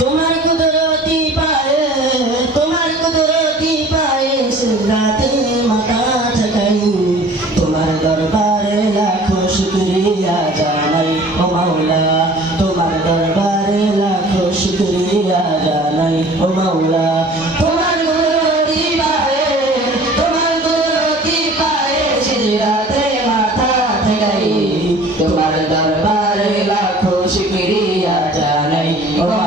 তোমার কুদরতি পায়ে তোমার কুদরতি পায়ে সুরাতে মাথা ঠকাই তোমার দরবারে লাখো শুক্রিয়া জানাই ও মাওলা তোমার দরবারে লাখো শুক্রিয়া জানাই ও মাওলা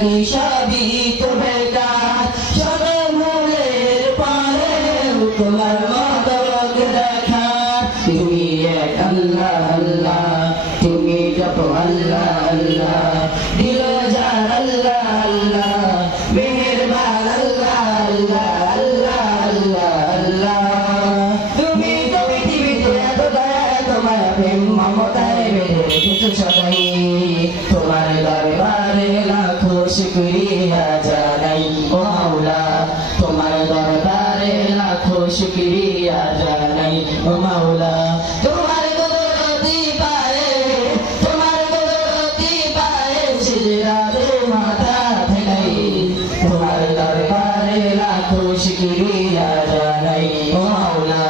বাকি সবই তো বেকার ভুলের পরে তোমার মতো কে দেখা তুমি এক আল্লাহ আল্লাহ, তুমি জপ আল্লাহ আল্লাহ। দিল যার আল্লাহ আল্লাহ, মেহেরবান তোমার দরবারে লাখো শুক্রিয়া জানাই ও মাওলা। তোমার দরবারে লাখো শুক্রিয়া জানাই ও মাওলা। তোমার কুদরতি পায়ে, তোমার কুদরতি পায়ে সিজদাতে মাথা ঠেকাই তোমার দরবারে লাখো শুক্রিয়া জানাই ও মাওলা।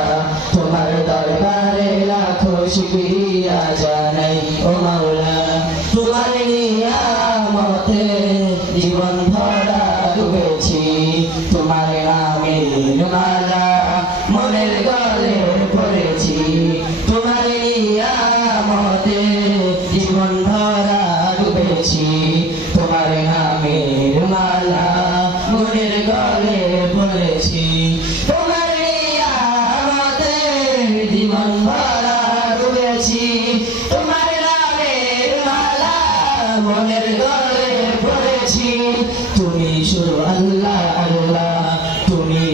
তোমার দরবারে লাখো শুক্রিয়া জানাই তোমার নামের মালা মনের গলে পড়েছি তোমার নিয়ামতে জীবন ভরা ডুবেছি তোমার নামের মালা মনের গলে পড়েছি তোমার নিয়ামতে জীবন ভরা ডুবেছি তোমার মালা মনের গলে পড়েছি তুমি শুরু আল্লাহ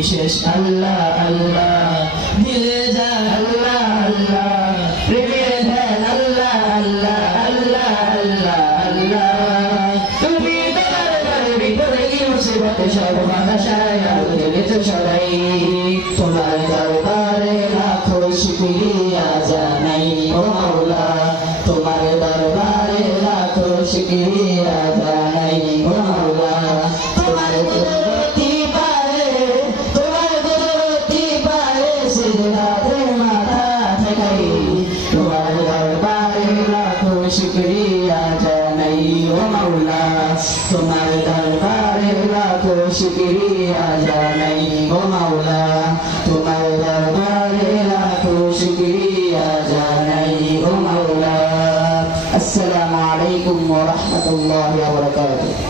শেষ আল্লাহ আল্লাহ। দিলে যা আল্লাহ আল্লাহ। প্রেমের ধ্যান, আল্লাহ আল্লাহ আল্লাহ আল্লাহ আল্লাহ। তুমি তোমার ভিতরে কি মুসিবতে সর্বনাশায় আলো জ্বেলেছো সবাই। তোমার দরবারে লাখো শুকরিয়া জানাই, ও মাওলা। তোমার দরবারে লাখো শুকরিয়া শুকরিয়া জানাই ও মাওলা তোমার দরবারে লাখো শুকরিয়া জানাই ও মাওলা। তোমার দরবারে লাখো শুকরিয়া জানাই ও মাওলা। আসসালামু আলাইকুম ওয়া রাহমাতুল্লাহি ওয়া বারাকাতুহু।